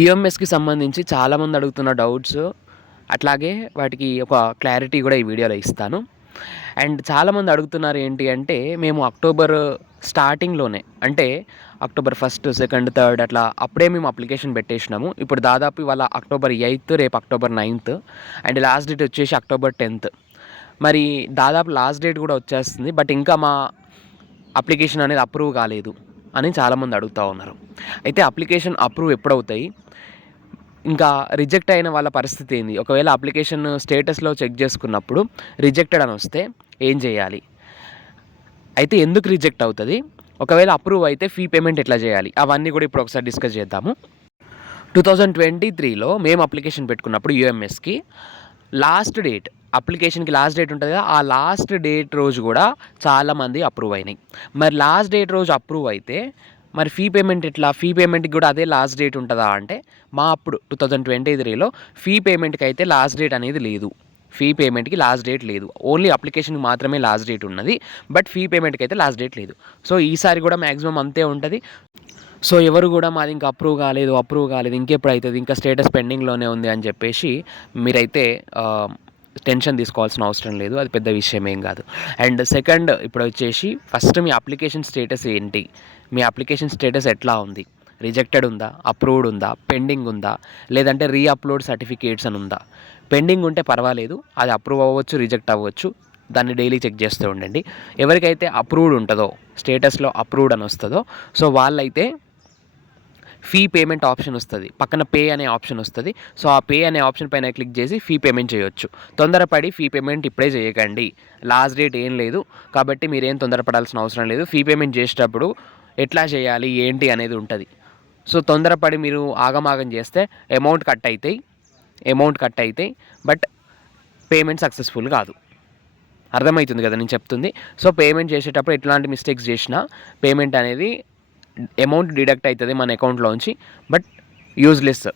ఈఎంఎస్కి సంబంధించి చాలామంది అడుగుతున్న డౌట్స్. అట్లాగే వాటికి ఒక క్లారిటీ కూడా ఈ వీడియోలో ఇస్తాను. అండ్ చాలామంది అడుగుతున్నారు ఏంటి అంటే మేము అక్టోబర్ స్టార్టింగ్లోనే అంటే అక్టోబర్ ఫస్ట్ సెకండ్ థర్డ్ అట్లా అప్పుడే మేము అప్లికేషన్ పెట్టేసినాము. ఇప్పుడు దాదాపు ఇవాళ అక్టోబర్ ఎయిత్ రేపు October ninth and last date వచ్చేసి అక్టోబర్ టెన్త్. మరి దాదాపు లాస్ట్ డేట్ కూడా వచ్చేస్తుంది బట్ ఇంకా మా అప్లికేషన్ అనేది అప్రూవ్ కాలేదు. అని చాలామంది అడుగుతూ ఉన్నారు. అయితే అప్లికేషన్ అప్రూవ్ ఎప్పుడవుతాయి? ఇంకా రిజెక్ట్ అయిన వాళ్ళ పరిస్థితి ఏంది? ఒకవేళ అప్లికేషన్ స్టేటస్లో చెక్ చేసుకున్నప్పుడు రిజెక్టెడ్ అని వస్తే ఏం చేయాలి? అయితే ఎందుకు రిజెక్ట్ అవుతుంది? ఒకవేళ అప్రూవ్ అయితే ఫీ పేమెంట్ ఎట్లా చేయాలి? అవన్నీ కూడా ఇప్పుడు ఒకసారి డిస్కస్ చేద్దాము. టూ థౌజండ్ ట్వంటీ త్రీలో మేము అప్లికేషన్ పెట్టుకున్నప్పుడు యూఎంఎస్కి లాస్ట్ డేట్ అప్లికేషన్కి లాస్ట్ డేట్ ఉంటుంది కదా ఆ లాస్ట్ డేట్ రోజు కూడా చాలామంది అప్రూవ్ అయినాయి. మరి లాస్ట్ డేట్ రోజు అప్రూవ్ అయితే మరి ఫీ పేమెంట్ ఎట్లా? ఫీ పేమెంట్కి కూడా అదే లాస్ట్ డేట్ ఉంటుందా అంటే మా అప్పుడు టూ థౌజండ్ ట్వంటీ త్రీలో ఫీ పేమెంట్కి అయితే లాస్ట్ డేట్ అనేది లేదు. ఫీ పేమెంట్కి లాస్ట్ డేట్ లేదు. ఓన్లీ అప్లికేషన్కి మాత్రమే లాస్ట్ డేట్ ఉన్నది బట్ ఫీ పేమెంట్కి అయితే లాస్ట్ డేట్ లేదు. సో ఈసారి కూడా మ్యాక్సిమం అంతే ఉంటుంది. సో ఎవరు కూడా మాది ఇంకా అప్రూవ్ కాలేదు అప్రూవ్ కాలేదు ఇంకెప్పుడు అవుతుంది ఇంకా స్టేటస్ పెండింగ్లోనే ఉంది అని చెప్పేసి మీరైతే టెన్షన్ తీసుకోవాల్సిన అవసరం లేదు అది పెద్ద విషయం ఏం కాదు. అండ్ సెకండ్ ఇప్పుడు వచ్చేసి ఫస్ట్ మీ అప్లికేషన్ స్టేటస్ ఏంటి? మీ అప్లికేషన్ స్టేటస్ ఎట్లా ఉంది? రిజెక్టెడ్ ఉందా? అప్రూవ్డ్ ఉందా? పెండింగ్ ఉందా? లేదంటే రీ అప్లోడ్ సర్టిఫికేట్స్ అని ఉందా? పెండింగ్ ఉంటే పర్వాలేదు అది అప్రూవ్ అవ్వచ్చు రిజెక్ట్ అవ్వచ్చు దాన్ని డైలీ చెక్ చేస్తూ ఉండండి. ఎవరికైతే అప్రూవ్డ్ ఉంటుందో స్టేటస్లో అప్రూవ్డ్ అని వస్తుందో సో వాళ్ళైతే ఫీ పేమెంట్ ఆప్షన్ వస్తుంది. పక్కన పే అనే ఆప్షన్ వస్తుంది. సో ఆ పే అనే ఆప్షన్ పైన క్లిక్ చేసి ఫీ పేమెంట్ చేయొచ్చు. తొందరపడి ఫీ పేమెంట్ ఇప్పుడే చేయకండి. లాస్ట్ డేట్ ఏం లేదు. కాబట్టి మీరేం తొందరపడాల్సిన అవసరం లేదు. ఫీ పేమెంట్ చేసేటప్పుడు ఎట్లా చేయాలి? ఏంటి అనేది ఉంటుంది. సో తొందరపడి మీరు ఆగమాగం చేస్తే అమౌంట్ కట్ అవుతాయి అమౌంట్ కట్ అవుతాయి బట్ పేమెంట్ సక్సెస్ఫుల్ కాదు. అర్థమవుతుంది కదా నేను చెప్తుంది. సో పేమెంట్ చేసేటప్పుడు ఎట్లాంటి మిస్టేక్స్ చేసినా పేమెంట్ అనేది అమౌంట్ డిడక్ట్ అవుతుంది మన అకౌంట్లోంచి బట్ యూజ్లెస్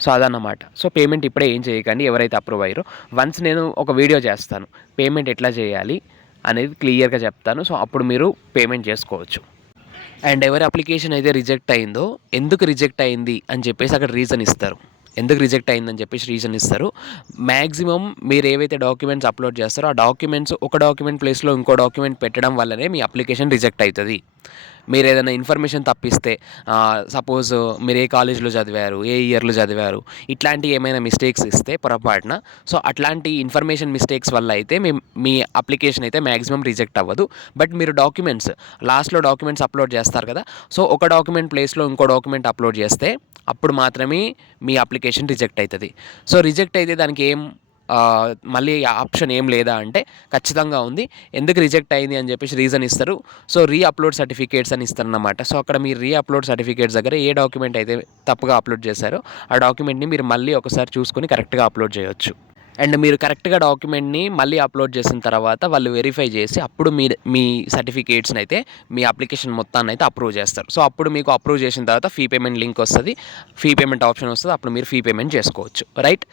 సో అదన్నమాట సో పేమెంట్ ఇప్పుడే ఏం చేయకండి ఎవరైతే అప్రూవ్ అయ్యారో. వన్స్ నేను ఒక వీడియో చేస్తాను పేమెంట్ ఎట్లా చేయాలి అనేది క్లియర్గా చెప్తాను. సో అప్పుడు మీరు పేమెంట్ చేసుకోవచ్చు. అండ్ ఎవరి అప్లికేషన్ అయితే రిజెక్ట్ అయిందో ఎందుకు రిజెక్ట్ అయింది అని చెప్పేసి అక్కడ రీజన్ ఇస్తారు. ఎందుకు రిజెక్ట్ అయిందని చెప్పేసి రీజన్ ఇస్తారు. మ్యాక్సిమం మీరు ఏవైతే డాక్యుమెంట్స్ అప్లోడ్ చేస్తారో ఆ డాక్యుమెంట్స్ ఒక డాక్యుమెంట్ ప్లేస్లో ఇంకో డాక్యుమెంట్ పెట్టడం వల్లనే మీ అప్లికేషన్ రిజెక్ట్ అవుతుంది మీరు ఏదైనా ఇన్ఫర్మేషన్ తప్పిస్తే సపోజ్ మీరు ఏ కాలేజ్లో చదివారు ఏ ఇయర్లో చదివారు ఇట్లాంటి ఏమైనా మిస్టేక్స్ ఇస్తే పొరపాటున. సో అట్లాంటి ఇన్ఫర్మేషన్ మిస్టేక్స్ వల్ల అయితే మీ మీ అప్లికేషన్ అయితే మ్యాక్సిమం రిజెక్ట్ అవ్వదు. బట్ మీరు డాక్యుమెంట్స్ లాస్ట్లో డాక్యుమెంట్స్ అప్లోడ్ చేస్తారు కదా. సో ఒక డాక్యుమెంట్ ప్లేస్లో ఇంకో డాక్యుమెంట్ అప్లోడ్ చేస్తే అప్పుడు మాత్రమే మీ అప్లికేషన్ రిజెక్ట్ అవుతుంది సో రిజెక్ట్ అయితే దానికి ఏం మళ్ళీ ఆప్షన్ ఏం లేదా అంటే ఖచ్చితంగా ఉంది. ఎందుకు రిజెక్ట్ అయింది అని చెప్పేసి రీజన్ ఇస్తారు. సో రీ అప్లోడ్ సర్టిఫికేట్స్ అని ఇస్తారన్నమాట. సో అక్కడ మీరు రీ అప్లోడ్ సర్టిఫికేట్స్ దగ్గర ఏ డాక్యుమెంట్ అయితే తప్పుగా అప్లోడ్ చేశారో ఆ డాక్యుమెంట్ని మీరు మళ్ళీ ఒకసారి చూసుకొని కరెక్ట్గా అప్లోడ్ చేయొచ్చు. అండ్ మీరు కరెక్ట్గా డాక్యుమెంట్ని మళ్ళీ అప్లోడ్ చేసిన తర్వాత వాళ్ళు వెరిఫై చేసి అప్పుడు మీ మీ సర్టిఫికేట్స్ని అయితే మీ అప్లికేషన్ మొత్తాన్ని అయితే అప్రూవ్ చేస్తారు. సో అప్పుడు మీకు అప్రూవ్ చేసిన తర్వాత ఫీ పేమెంట్ లింక్ వస్తుంది. ఫీ పేమెంట్ ఆప్షన్ వస్తుంది. అప్పుడు మీరు ఫీ పేమెంట్ చేసుకోవచ్చు. రైట్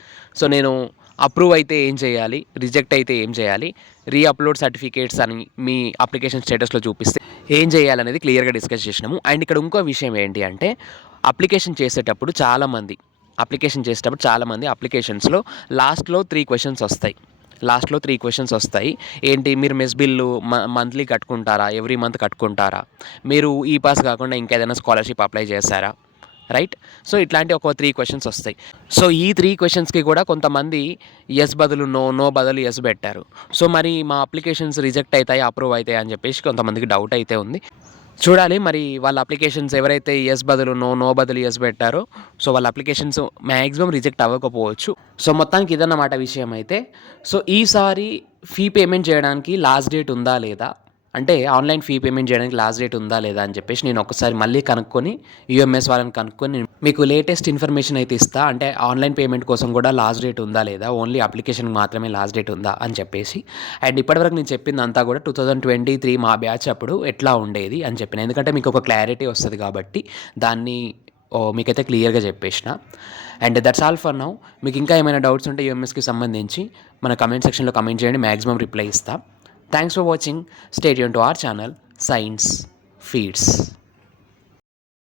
సో నేను అప్రూవ్ అయితే ఏం చేయాలి? రిజెక్ట్ అయితే ఏం చేయాలి? రీ అప్లోడ్ సర్టిఫికేట్స్ అని మీ అప్లికేషన్ స్టేటస్లో చూపిస్తే ఏం చేయాలనేది క్లియర్గా డిస్కస్ చేసినాము. అండ్ ఇక్కడ ఇంకో విషయం ఏంటి అంటే అప్లికేషన్ చేసేటప్పుడు చాలామంది అప్లికేషన్ చేసేటప్పుడు చాలామంది అప్లికేషన్స్లో లాస్ట్లో త్రీ క్వశ్చన్స్ వస్తాయి. లాస్ట్లో త్రీ క్వశ్చన్స్ వస్తాయి. ఏంటి మీరు మెస్ బిల్లు మంత్లీ కట్టుకుంటారా? ఎవ్రీ మంత్ కట్టుకుంటారా? మీరు ఈ పాస్ కాకుండా ఇంకేదైనా స్కాలర్షిప్ అప్లై చేశారా? రైట్ సో ఇట్లాంటి ఒక త్రీ క్వశ్చన్స్ వస్తాయి. సో ఈ త్రీ క్వశ్చన్స్కి కూడా కొంతమంది ఎస్ బదులు నో నో బదులు ఎస్ పెట్టారు. సో మరి మా అప్లికేషన్స్ రిజెక్ట్ అవుతాయి అప్రూవ్ అవుతాయి అని చెప్పేసి కొంతమందికి డౌట్ అయితే ఉంది. చూడాలి మరి వాళ్ళ అప్లికేషన్స్ ఎవరైతే ఎస్ బదులు నో నో బదులు ఎస్ పెట్టారో సో వాళ్ళ అప్లికేషన్స్ మ్యాక్సిమం రిజెక్ట్ అవ్వకపోవచ్చు. సో మొత్తానికి ఇదన్నమాట విషయం అయితే. సో ఈసారి ఫీ పేమెంట్ చేయడానికి లాస్ట్ డేట్ ఉందా లేదా? అంటే ఆన్లైన్ ఫీ పేమెంట్ చేయడానికి లాస్ట్ డేట్ ఉందా లేదా అని చెప్పేసి నేను ఒకసారి మళ్ళీ కనుక్కొని యూఎంఎస్ వాళ్ళని కనుక్కొని మీకు లేటెస్ట్ ఇన్ఫర్మేషన్ అయితే ఇస్తా. అంటే ఆన్లైన్ పేమెంట్ కోసం కూడా లాస్ట్ డేట్ ఉందా లేదా? ఓన్లీ అప్లికేషన్కి మాత్రమే లాస్ట్ డేట్ ఉందా? అని చెప్పేసి. అండ్ ఇప్పటివరకు నేను చెప్పింది అంతా కూడా టూ థౌజండ్ ట్వంటీ త్రీ మా బ్యాచ్ అప్పుడు ఎట్లా ఉండేది అని చెప్పిన. ఎందుకంటే మీకు ఒక క్లారిటీ వస్తుంది కాబట్టి దాన్ని మీకైతే క్లియర్గా చెప్పేసిన. And that's all for now. మీకు ఇంకా ఏమైనా డౌట్స్ ఉంటే యూఎంఎస్కి సంబంధించి మన కమెంట్ సెక్షన్లో కమెంట్ చేయండి. మ్యాక్సిమం రిప్లై ఇస్తాను Thanks for watching. Stay tuned to our channel, Science Feeds.